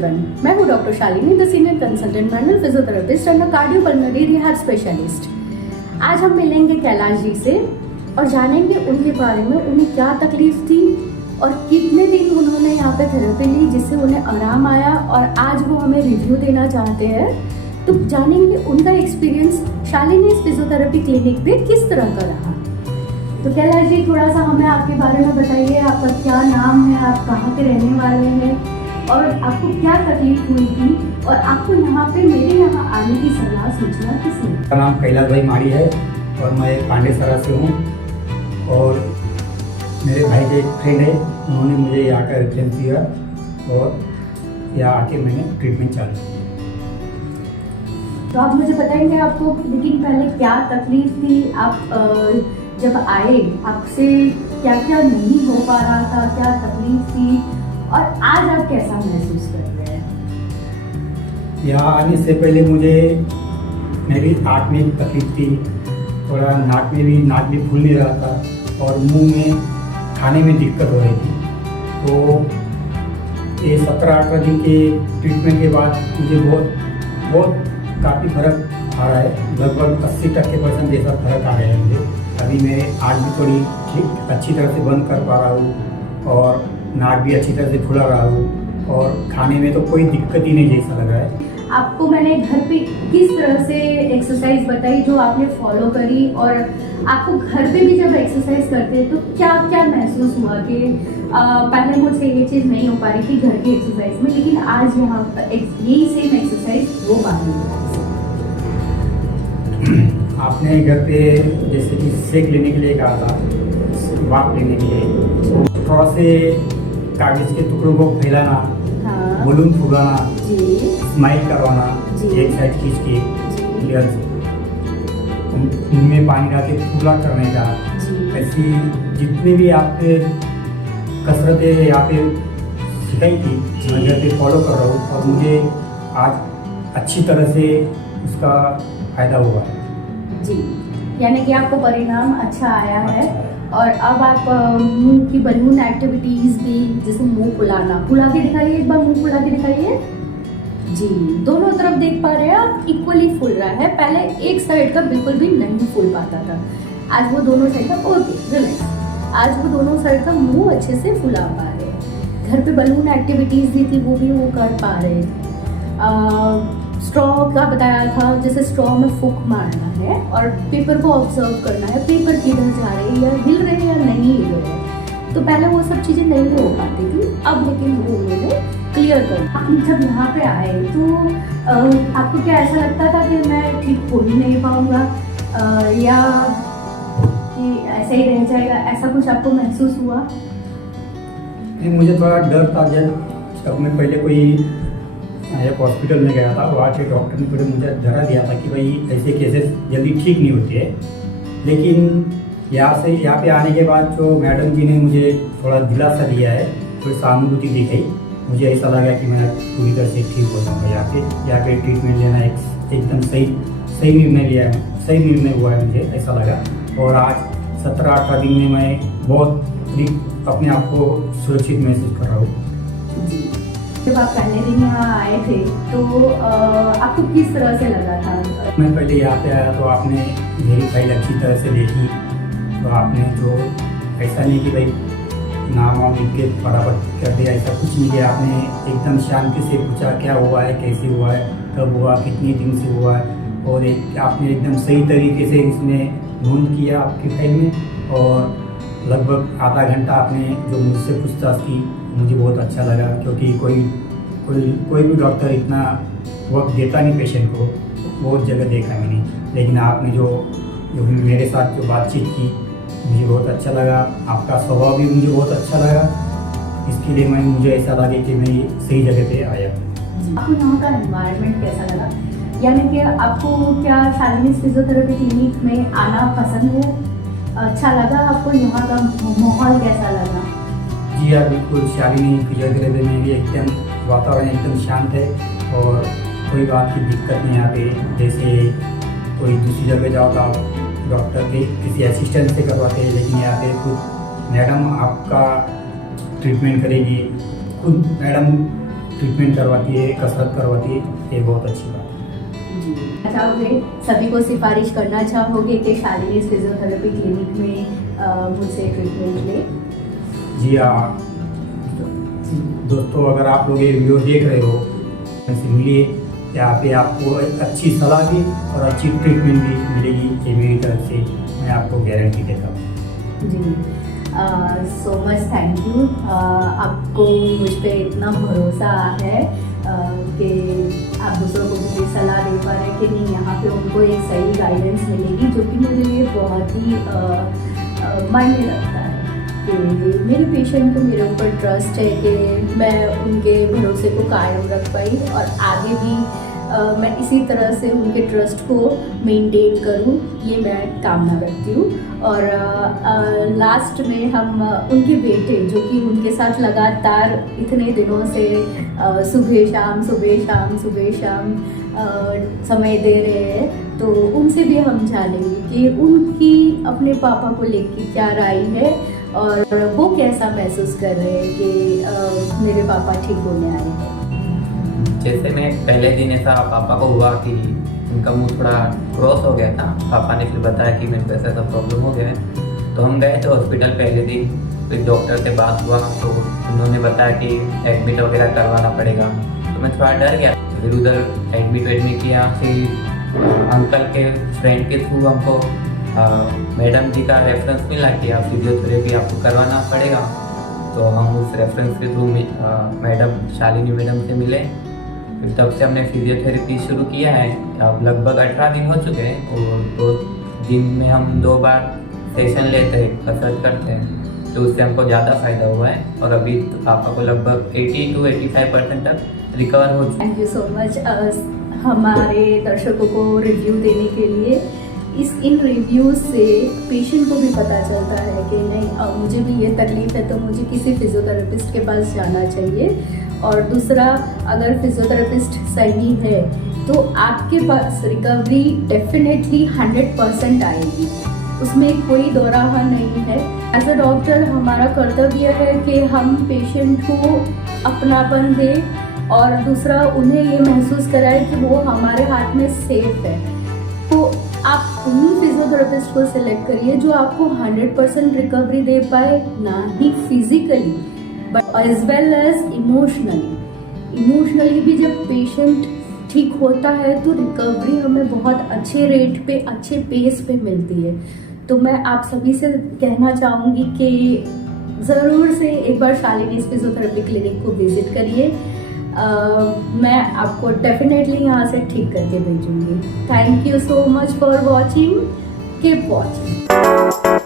Everyone, मैं हूँ doctor Shalini, the senior consultant manual physiotherapist and cardiopulmonary rehab specialist. आज हम मिलेंगे कैलाश जी से और जानेंगे उनके बारे में, उन्हें क्या तकलीफ थी और कितने दिन उन्होंने यहाँ पे थेरेपी ली जिससे उन्हें आराम आया, और आज वो हमें रिव्यू देना चाहते हैं। तो जानेंगे उनका एक्सपीरियंस शालिनी फिजियोथेरेपी क्लिनिक पे किस तरह का रहा। तो कैलाश जी, थोड़ा सा हमें आपके बारे में बताइए। आपका क्या नाम है, आप कहाँ के रहने वाले हैं और आपको क्या तकलीफ हुई थी, और आपको यहाँ पे मेरे यहाँ आने की सलाह सूचना किसने? मेरा नाम कैलाश भाई माड़ी है और मैं पांडेसरा से हूँ, और मेरे भाई के एक फ्रेंड है, उन्होंने मुझे यहाँ का रेफरेंस दिया और यहाँ आके मैंने ट्रीटमेंट चालू किया। तो आप मुझे बताएंगे आपको लेकिन पहले क्या तकलीफ थी, आप जब आए आपसे क्या क्या नहीं हो पा रहा था, क्या तकलीफ थी, और आज आप कैसा महसूस कर रहे हैं? यहाँ आने से पहले मुझे मेरी आँख में तकलीफ थी, थोड़ा नाक भी फूल नहीं रहा था और मुंह में खाने में दिक्कत हो रही थी। तो ये 17-18 दिन के ट्रीटमेंट के बाद मुझे बहुत काफ़ी फर्क आ रहा है, लगभग 80% जैसा फर्क आ गया है मुझे। अभी मैं आँख भी थोड़ी ठीक अच्छी तरह से बंद कर पा रहा हूँ और नाक भी अच्छी तरह से खुला रहा हूँ, और खाने में तो कोई दिक्कत ही नहीं जैसा लग रहा है। आपको मैंने घर पे किस तरह से एक्सरसाइज बताई जो आपने फॉलो करी, और आपको घर पे भी जब एक्सरसाइज करते तो क्या क्या महसूस हुआ कि पहले मुझसे ये चीज़ नहीं हो पा रही थी घर की एक्सरसाइज में, लेकिन आज यहाँ पर यही सेम एक्सरसाइज हो पा रही है? आपने घर पे जैसे कि सेक लेने के लिए कहा था, वाक लेने के लिए, थोड़ा से कागज के टुकड़ों को फैलाना, हाँ, बलून फुलाना, स्माइल करवाना, एक साइड खींच के क्लियर से, मुंह में पानी डाल के फूला करने का, ऐसी जितनी भी आपने कसरतें यहाँ पे सिखाई थी मैं घर पे फॉलो कर रहा हूँ, और मुझे आज अच्छी तरह से उसका फायदा हुआ है जी। यानी कि आपको परिणाम अच्छा आया है, और अब आप मुंह की बलून एक्टिविटीज भी, जैसे मुंह फुला के दिखाइए, एक बार मुंह फुला के दिखाइए जी। दोनों तरफ देख पा रहे हैं आप, इक्वली फुल रहा है। पहले एक साइड का बिल्कुल भी नहीं फुल पाता था, आज वो दोनों साइड का, ओके रिलैक्स, आज वो दोनों साइड का मुंह अच्छे से फुला पा रहे हैं। घर पे बलून एक्टिविटीज भी थी, वो भी वो कर पा रहे थे। स्ट्रॉ का बताया था, जैसे स्ट्रॉ में फूक मारना है और पेपर को ऑब्जर्व करना है, पेपर किधर जा रहे हैं, या हिल रहे हैं या नहीं हिल रहे हैं। तो पहले वो सब चीज़ें नहीं हो पाती थी, अब लेकिन वो उन्होंने क्लियर कर। आप जब यहाँ पे आए तो आपको क्या ऐसा लगता था कि मैं ठीक हो ही नहीं पाऊँगा, या कि ऐसे ही रह जाएगा, ऐसा कुछ आपको महसूस हुआ? मुझे थोड़ा डर था जब मैं पहले कोई एक हॉस्पिटल में गया था, वहाँ के डॉक्टर ने थोड़े मुझे डरा दिया था कि भाई ऐसे केसेस जल्दी ठीक नहीं होते हैं। लेकिन यहाँ पे आने के बाद जो मैडम जी ने मुझे थोड़ा दिलासा दिया है, थोड़ी सहानुभूति दिखाई, मुझे ऐसा लगा कि मैं पूरी तरह से ठीक हो जाऊँगा। यहाँ पे ट्रीटमेंट लेना एकदम सही निर्णय हुआ है, मुझे ऐसा लगा। और आज 17-18 दिन में मैं बहुत अपने आप को सुरक्षित महसूस कर रहा हूँ। जब आप पहले दिन यहाँ आए थे तो आपको किस तरह से लगा था? मैं पहले यहाँ पे आया तो आपने मेरी फाइल अच्छी तरह से देखी, तो आपने जो ऐसा नहीं कि भाई नाम वाम लिख के फटाफट कर दिया, ऐसा कुछ नहीं किया। आपने एकदम शांति से पूछा क्या हुआ है, कैसे हुआ है, कब हुआ, कितने दिन से हुआ है, और आपने एकदम सही तरीके से इसमें नोट किया आपकी फाइल में, और लगभग आधा घंटा आपने जो मुझसे पूछताछ की, मुझे बहुत अच्छा लगा, क्योंकि कोई भी डॉक्टर इतना वक्त देता नहीं पेशेंट को, बहुत जगह देखा मैंने। लेकिन आपने जो मेरे साथ जो बातचीत की, मुझे बहुत अच्छा लगा। आपका स्वभाव भी मुझे बहुत अच्छा लगा, इसके लिए मुझे ऐसा लगा कि मैं सही जगह पे आया। आपको यहाँ का एनवायरनमेंट कैसा लगा? यानी कि आपको क्या शालिनी फिजियोथेरेपी क्लिनिक में आना पसंद है? अच्छा लगा आपको? यहाँ का माहौल कैसा लगा? जी हाँ, बिल्कुल। शालिनी फिजियोथेरेपी में भी एकदम वातावरण एकदम शांत है, और कोई बात की दिक्कत नहीं। यहाँ पे जैसे कोई दूसरी जगह जाओ तो आप डॉक्टर के किसी असिस्टेंट से करवाते हैं, लेकिन यहाँ पे खुद मैडम आपका ट्रीटमेंट करेगी, खुद मैडम ट्रीटमेंट करवाती है, कसरत करवाती है, ये बहुत अच्छी बात है। जी चाहोगे, सभी को सिफारिश करना चाहोगे कि शालिनी फिजियोथेरेपी क्लिनिक में मुझसे ट्रीटमेंट ले? जी हाँ दोस्तों, अगर आप लोग ये वीडियो देख रहे हो ऐसे मिलिए, यहाँ पे आपको एक अच्छी सलाह भी और अच्छी ट्रीटमेंट भी मिलेगी, ये मेरी तरफ से मैं आपको गारंटी देता हूँ। जी सो मच थैंक यू। आपको मुझ पे इतना भरोसा है कि आप दूसरों को भी सलाह दे पा रहे हैं कि नहीं, यहाँ पे उनको एक सही गाइडेंस मिलेगी, जो कि मेरे लिए बहुत ही मायने रखता है कि मेरे पेशेंट को मेरे ऊपर ट्रस्ट है कि मैं उनके भरोसे को कायम रख पाई और आगे भी मैं इसी तरह से उनके ट्रस्ट को मेंटेन करूं, ये मैं कामना रखती हूँ। और लास्ट में हम उनके बेटे जो कि उनके साथ लगातार इतने दिनों से सुबह शाम समय दे रहे हैं, तो उनसे भी हम जानेंगे कि उनकी अपने पापा को लेकर क्या राय है और वो कैसा महसूस कर रहे हैं कि मेरे पापा ठीक होने आए हैं। जैसे मैं पहले दिन ऐसा पापा को हुआ कि उनका मुंह थोड़ा क्रॉस हो गया था, पापा ने फिर बताया कि मेरे को ऐसा ऐसा प्रॉब्लम हो गया है, तो हम गए थे हॉस्पिटल पहले दिन। फिर डॉक्टर से बात हुआ तो उन्होंने बताया कि एडमिट वगैरह करवाना पड़ेगा, तो मैं थोड़ा डर गया। फिर उधर एडमिट किया, फिर अंकल के फ्रेंड के थ्रू हमको मैडम जी का रेफरेंस मिला कि आप फिजियोथेरेपी आपको करवाना पड़ेगा। तो हम उस रेफरेंस के थ्रू मैडम शालिनी मैडम से मिले। फिर तब से हमने फिजियोथेरेपी शुरू किया है। अब लगभग 18 दिन हो चुके हैं और 2 दिन में हम 2 बार सेशन लेते हैं, कसरत करते हैं, तो उससे हमको ज़्यादा फ़ायदा हुआ है और अभी पापा को लगभग 80 to 85% तक रिकवर हो चुका है। थैंक यू सो मच हमारे दर्शकों को रिव्यू देने के लिए। इन रिव्यूज़ से पेशेंट को भी पता चलता है कि नहीं, मुझे भी ये तकलीफ़ है तो मुझे किसी फिजियोथेरेपिस्ट के पास जाना चाहिए। और दूसरा, अगर फिजियोथेरेपिस्ट सही है तो आपके पास रिकवरी डेफिनेटली 100% आएगी, उसमें कोई दो राह नहीं है। एज अ डॉक्टर हमारा कर्तव्य है कि हम पेशेंट को अपनापन दें और दूसरा उन्हें ये महसूस कराए कि वो हमारे हाथ में सेफ है। तो आप उन्हीं फिजियोथेरेपिस्ट को सिलेक्ट करिए जो आपको 100% रिकवरी दे पाए, ना ही physically but as well as emotionally भी। जब पेशेंट ठीक होता है तो रिकवरी हमें बहुत अच्छे रेट पे, अच्छे पेस पे मिलती है। तो मैं आप सभी से कहना चाहूँगी कि ज़रूर से एक बार शालिनी फिजियोथेरेपी क्लिनिक को विजिट करिए। मैं आपको डेफिनेटली यहाँ से ठीक करके भेजूँगी। Thank you so much for watching, keep watching.